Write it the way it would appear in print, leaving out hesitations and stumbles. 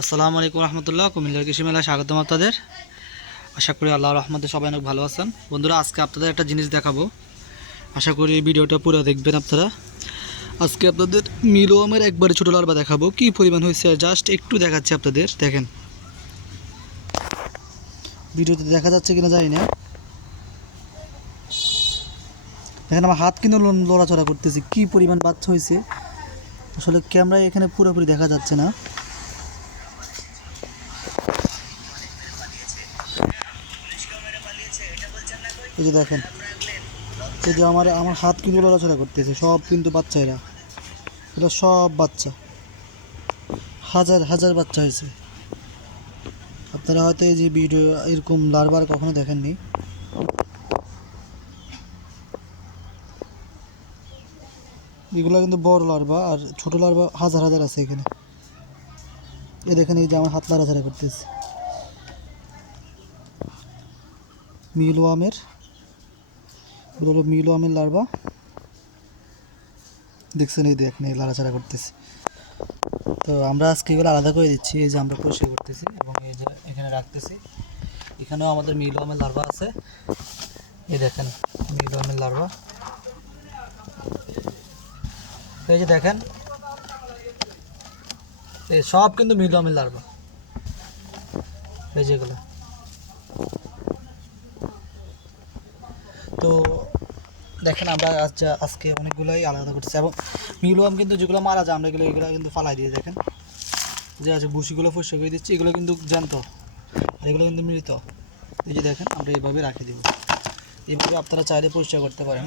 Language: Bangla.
আসসালামু আলাইকুম রহমতুল্লাহ। কুমিল্লার কৃষি মেলায় স্বাগতম আপনাদের। আশা করি আল্লাহর রহমতে সবাই অনেক ভালো আছেন। বন্ধুরা, আজকে আপনাদের একটা জিনিস দেখাবো, আশা করি ভিডিওটা পুরো দেখবেন আপনারা। আজকে আপনাদের মিলোয়ামের একবারে ছোটো লার্ভা দেখাবো, কি পরিমাণ হয়েছে জাস্ট একটু দেখাচ্ছি আপনাদের। দেখেন ভিডিওতে দেখা যাচ্ছে কিনা জানি না। দেখেন আমার হাত কিন্তু লড়াচড়া করতেছি, কি পরিমাণ বাচ্চা হয়েছে আসলে ক্যামেরায় এখানে পুরোপুরি দেখা যাচ্ছে না। এই যে দেখেন, এই যে আমার আমার হাত কিন্তু লড়াচড়া করতেছে, সব কিন্তু বাচ্চা, এরা সব বাচ্চা, হাজার হাজার বাচ্চা হয়েছে। আপনারা হয়তো এই যে ভিডিও এরকম লার্ভার কখনো দেখেননি। এগুলো কিন্তু বড় লার্ভা, আর ছোট লার্ভা হাজার হাজার আছে এখানে। এ দেখেন, এই যে আমার হাত লাড়াচাড়া করতেছে, মিলওয়ামের, এগুলো হলো মিলওয়ামের লার্ভা। দেখছেন, এই দেখেন এই লাড়াচাড়া করতেছে। তো আমরা আজকে এগুলো আলাদা করে দিচ্ছি, এই যে আমরা পরিষ্কার করতেছি এবং এই যে এখানে রাখতেছি। এখানেও আমাদের মিলওয়ামের লার্ভা আছে, এই দেখেন মিলওয়ামের লার্ভা। এই যে দেখেন, এই সব কিন্তু মিলওয়ামের লার্ভা, এই যেগুলো। তো দেখেন, আমরা আজকে অনেকগুলোই আলাদা করতেছি এবং মিলওয়াম কিন্তু যেগুলো মারা যায় আমরা এগুলো কিন্তু ফালাই দিয়ে, দেখেন যে আছে ভুসিগুলো পরিষ্কার করে দিচ্ছি, এগুলো কিন্তু জ্যান্ত আর এগুলো কিন্তু মৃত। এই যে দেখেন, আমরা এইভাবে রাখি দিব, এইভাবে আপনারা চাইলে পরিষ্কার করতে পারেন।